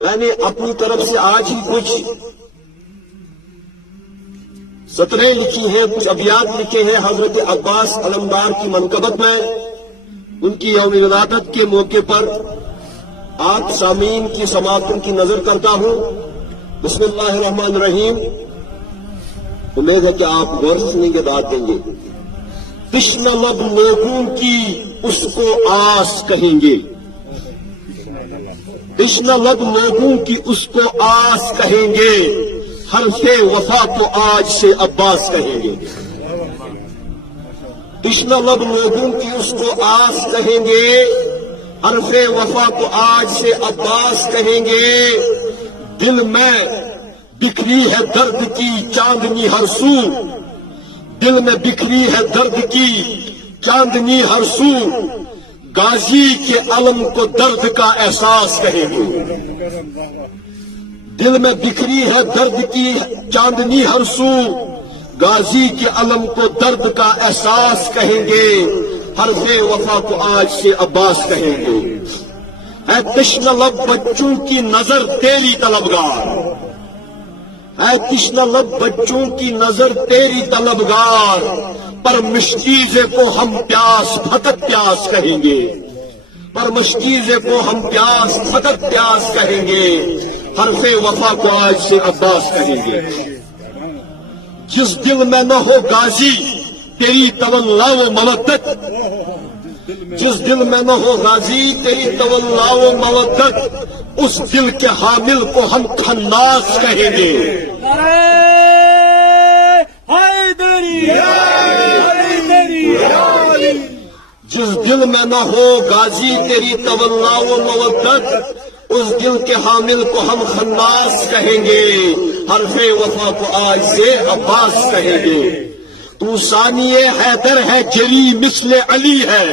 میں نے اپنی طرف سے آج ہی کچھ سطریں لکھی ہیں، کچھ ابیات لکھے ہیں حضرت عباس علمدار کی منقبت میں، ان کی یوم ولادت کے موقع پر آپ سامعین کی سماعتوں کی نظر کرتا ہوں۔ بسم اللہ الرحمن الرحیم۔ امید ہے کہ آپ غور سے سنیں گے، داد دیں گے۔ تشنہ لب لوگوں کی اس کو آس کہیں گے، تشنہ لب لوگوں کی اس کو آس کہیں گے، حرف وفا کو آج سے عباس کہیں گے۔ تشنہ لب لوگوں کی اس کو آس کہیں گے، حرف وفا کو آج سے عباس کہیں گے۔ دل میں بکھری ہے درد کی چاندنی ہر سو، دل میں بکھری ہے درد کی چاندنی ہر سو، غازی کے علم کو درد کا احساس کہیں گے۔ دل میں بکھری ہے درد کی چاندنی ہر سو، غازی کے علم کو درد کا احساس کہیں گے، حرف وفا کو آج سے عباس کہیں گے۔ اے تشنہ لب بچوں کی نظر تیری طلبگار، اے تشنہ لب بچوں کی نظر تیری طلبگار، پر مشکیزے کو ہم پیاس فقط پیاس کہیں گے، پر مشکیزے کو ہم پیاس فقط پیاس کہیں گے، حرف وفا کو آج سے عباس کہیں گے۔ جس دل میں نہ ہو غازی تیری تولا و مودت، جس دل میں نہ ہو غازی تیری تولا و مودت، اس دل کے حامل کو ہم خناس کہیں گے۔ جس دل میں نہ ہو غازی تیری تولا و مودت، اس دل کے حامل کو ہم خناس کہیں گے، حرف وفا کو آج سے عباس کہیں گے۔ تو ثانی حیدر ہے جری مثل علی ہے،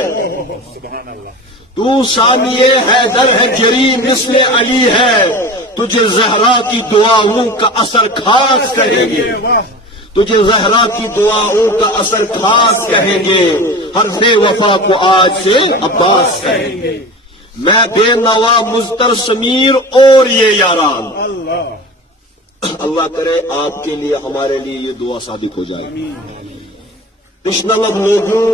تو ثانی حیدر ہے جری مثل علی ہے، تجھے زہرا کی دعاؤں کا اثر خاص کہیں گے، تجھے زہرا کی دعاؤں کا اثر خاص کہیں گے، حرف وفا کو آج سے عباس کہیں گے۔ میں بے نوا مضطر سمیر اور یہ یاران، اللہ کرے آپ کے لیے ہمارے لیے یہ دعا ثابت ہو جائے۔ تشنہ لب لوگوں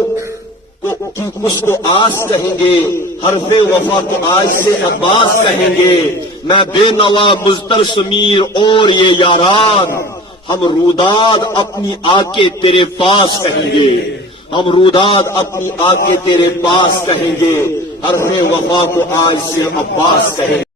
کو اس کو آس کہیں گے، حرف وفا کو آج سے عباس کہیں گے۔ میں بے نوا مضطر سمیر اور یہ یاران، ہم روداد اپنی آ کے تیرے پاس کہیں گے، ہم روداد اپنی آ کے تیرے پاس کہیں گے، حرف وفا کو آج سے عباس کہیں گے۔